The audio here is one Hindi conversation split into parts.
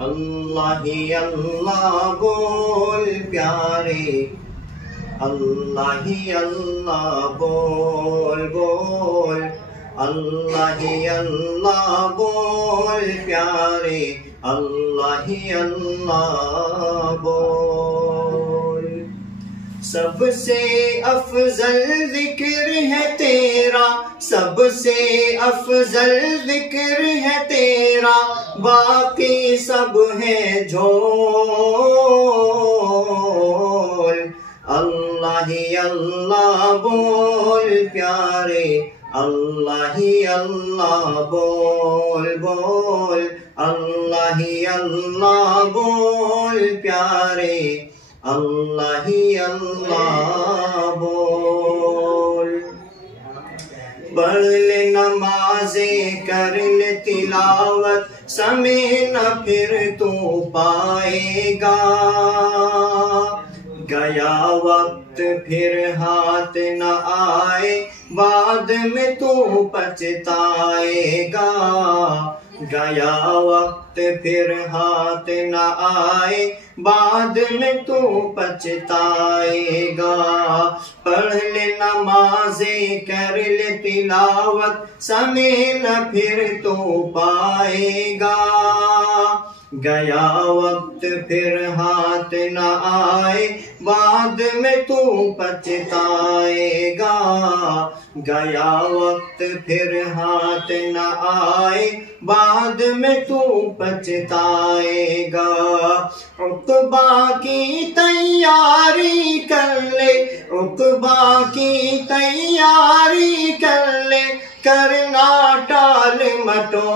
अल्लाह ही अल्लाह बोल प्यारे, अल्लाह ही अल्लाह बोल बोल, अल्लाह ही अल्लाह बोल प्यारे, अल्लाह ही अल्लाह बोल। सबसे अफजल जिक्र है तेरा, सबसे अफजल जिक्र है तेरा, बाकी सब है झोल। अल्लाह ही अल्लाह बोल प्यारे, अल्लाह ही अल्लाह बोल बोल, अल्लाह ही अल्लाह बोल प्यारे, अल्लाह ही अल्लाह बोल। पढ़ ले नमाज़े कर ले तिलावत, समय न फिर तू पाएगा, गया वक्त फिर हाथ न आए, बाद में तू पछताएगा। गया वक्त फिर हाथ न आए, बाद में तू पछताएगा। पढ़ ले नमाज़े कर ले तिलावत, समय न फिर तू पाएगा, गया वक्त फिर हाथ न आए, बाद में तू पछताएगा। गया वक्त फिर हाथ न आए, बाद में तू पछताएगा। उक़बा की तैयारी कर ले, उक़बा की तैयारी कर ले, करना टाल मटोल।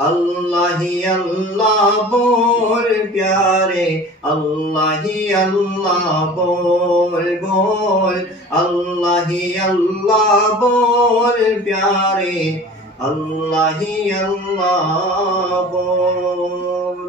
अल्लाह ही अल्लाह बोल प्यारे, अल्लाह ही अल्लाह बोल बोल, अल्लाह ही अल्लाह बोल प्यारे, अल्लाह ही अल्लाह बोल।